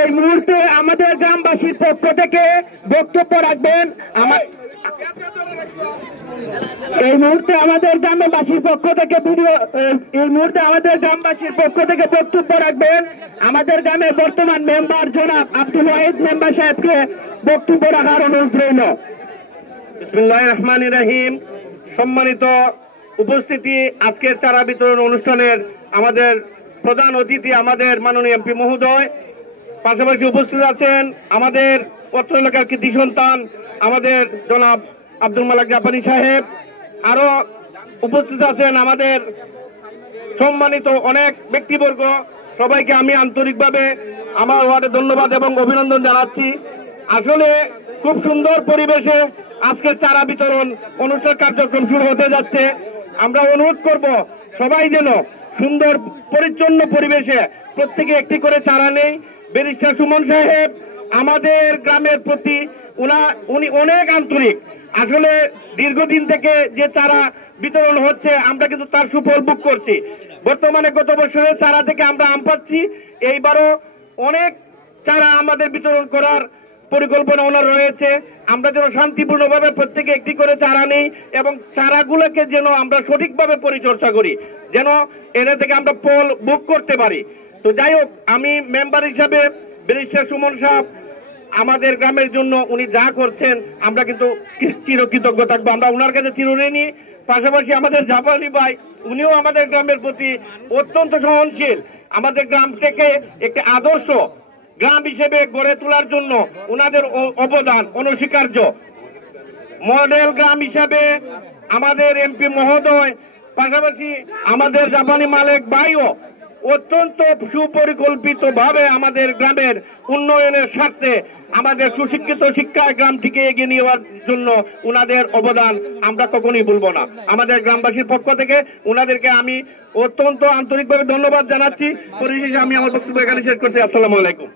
এই মুহূর্তে আমাদের গ্রামবাসীর পক্ষ থেকে বক্তব্য রাখবেন এই মুহূর্তে আমাদের গ্রামবাসীর পক্ষ থেকে বক্তব্য রাখবেন আমাদের গ্রামের বর্তমান মেম্বার জনাব আব্দুল ওয়াহিদ মেম্বার সাহেবকে বক্তব্য রাখার অনুরোধ রইল। বিসমিল্লাহির রহমানির রহিম। সম্মানিত উপস্থিতি, আজকের চারা বিতরণ অনুষ্ঠানের আমাদের প্রধান অতিথি আমাদের মাননীয় এমপি মহোদয়, পাশাপাশি উপস্থিত আছেন আমাদের অত্র এলাকার কৃতি সন্তান আমাদের জনাব আব্দুল মালেক জাপানি সাহেব, আরো উপস্থিত আছেন আমাদের সম্মানিত অনেক ব্যক্তিবর্গ। সবাইকে আমি আন্তরিকভাবে আমার ওয়ার্ডে ধন্যবাদ এবং অভিনন্দন জানাচ্ছি। আসলে খুব সুন্দর পরিবেশে আজকের চারা বিতরণ অনুষ্ঠান কার্যক্রম শুরু হতে যাচ্ছে। আমরা অনুরোধ করব সবাই যেন সুন্দর পরিচ্ছন্ন পরিবেশে প্রত্যেকে একটি করে চারা নেই। ব্যারিস্টার সুমন সাহেব আমাদের গ্রামের প্রতি উনি অনেক আন্তরিক। আসলে দীর্ঘদিন থেকে যে চারা বিতরণ হচ্ছে আমরা কিন্তু তার সুফল ভোগ করছি। বর্তমানে গত বছরের চারা থেকে আমরা আম পাচ্ছি, এইবারও অনেক চারা আমাদের বিতরণ করার পরিকল্পনা ওনার রয়েছে। আমরা যেন শান্তিপূর্ণভাবে প্রত্যেকে একটি করে চারা নেই এবং চারাগুলোকে যেন আমরা সঠিকভাবে পরিচর্যা করি, যেন এদের থেকে আমরা ফল ভোগ করতে পারি। তো যাই হোক, আমি মেম্বার হিসাবে ব্যারিস্টার সুমন সাহেব আমাদের গ্রামের জন্য উনি যা করছেন আমরা কিন্তু চিরকৃতজ্ঞ থাকবো, আমরা ওনার কাছে চিরঋণী। পাশাপাশি আমাদের জাপানি ভাই, উনিও আমাদের গ্রামের প্রতি অত্যন্ত সহনশীল। আমাদের গ্রামটাকে একটি আদর্শ গ্রাম হিসেবে গড়ে তোলার জন্য ওনাদের অবদান অনস্বীকার্য। মডেল গ্রাম হিসাবে আমাদের এমপি মহোদয়, পাশাপাশি আমাদের জাপানি মালেক ভাইও অত্যন্ত সুপরিকল্পিত ভাবে আমাদের গ্রামের উন্নয়নের স্বার্থে আমাদের সুশিক্ষিত শিক্ষায় গ্রামটিকে এগিয়ে নেওয়ার জন্য উনাদের অবদান আমরা কখনোই ভুলব না। আমাদের গ্রামবাসীর পক্ষ থেকে উনাদেরকে আমি অত্যন্ত আন্তরিকভাবে ধন্যবাদ জানাচ্ছি। পরিশেষে আমি আমার বক্তব্য এখানে শেষ করছি। আসসালামু আলাইকুম।